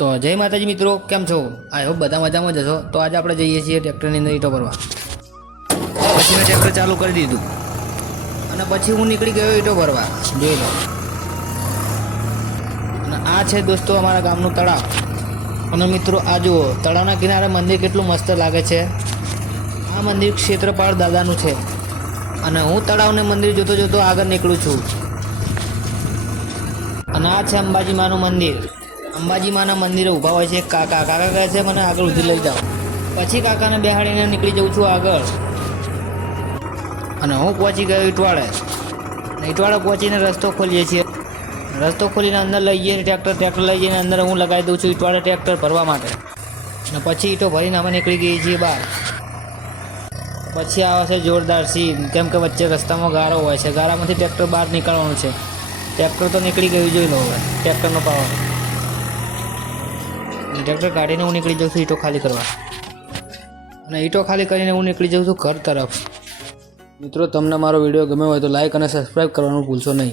તો જય માતાજી મિત્રો, કેમ છો? આઈ હોપ બધા મજામાં જ હશો। તો આજે આપણે જઈએ છીએ ટ્રેક્ટરની અંદર ઈંટો ભરવા। પછી મેં ટ્રેક્ટર ચાલુ કરી દીધું અને પછી હું નીકળી ગયો ઈંટો ભરવા। જોઈ લો, અને આ છે દોસ્તો અમારા ગામનું તળાવ। અને મિત્રો આ જુઓ, તળાવના કિનારે મંદિર કેટલું મસ્ત લાગે છે। આ મંદિર ક્ષેત્રપાળ દાદાનું છે અને હું તળાવને મંદિર જોતો જોતો આગળ નીકળું છું। અને આ છે અંબાજી માનું મંદિર। અંબાજી માના મંદિરે ઊભા હોય છે કાકા। કાકા કહે છે મને આગળ ઉધી લઈ જાઓ। પછી કાકાને બેહાડીને નીકળી જાઉં છું આગળ, અને હું પહોંચી ગયો ઈટવાડે। ઈટવાડે પહોંચીને રસ્તો ખોલીએ છીએ। રસ્તો ખોલીને અંદર લઈ જઈએ ટ્રેક્ટર લઈ જઈને અંદર હું લગાવી દઉં છું ઈટવાડે ટ્રેક્ટર ભરવા માટે। અને પછી ઈંટો ભરીને અમે નીકળી ગઈએ છીએ બહાર। પછી આવે છે જોરદાર સીન, કેમ કે વચ્ચે રસ્તામાં ગારો હોય છે। ગારામાંથી ટ્રેક્ટર બહાર નીકળવાનું છે। ટ્રેક્ટર તો નીકળી ગયું, જોઈ લો હવે ટ્રેક્ટરનો પાવર। ટ્રેક્ટર કાઢીને હું નીકળી જાઉં છું ઈંટો ખાલી કરવા, અને ઈંટો ખાલી કરીને હું નીકળી જાઉં છું ઘર તરફ। મિત્રો, તમને મારો વિડીયો ગમ્યો હોય તો લાઈક અને સબસ્ક્રાઈબ કરવાનું ભૂલશો નહીં।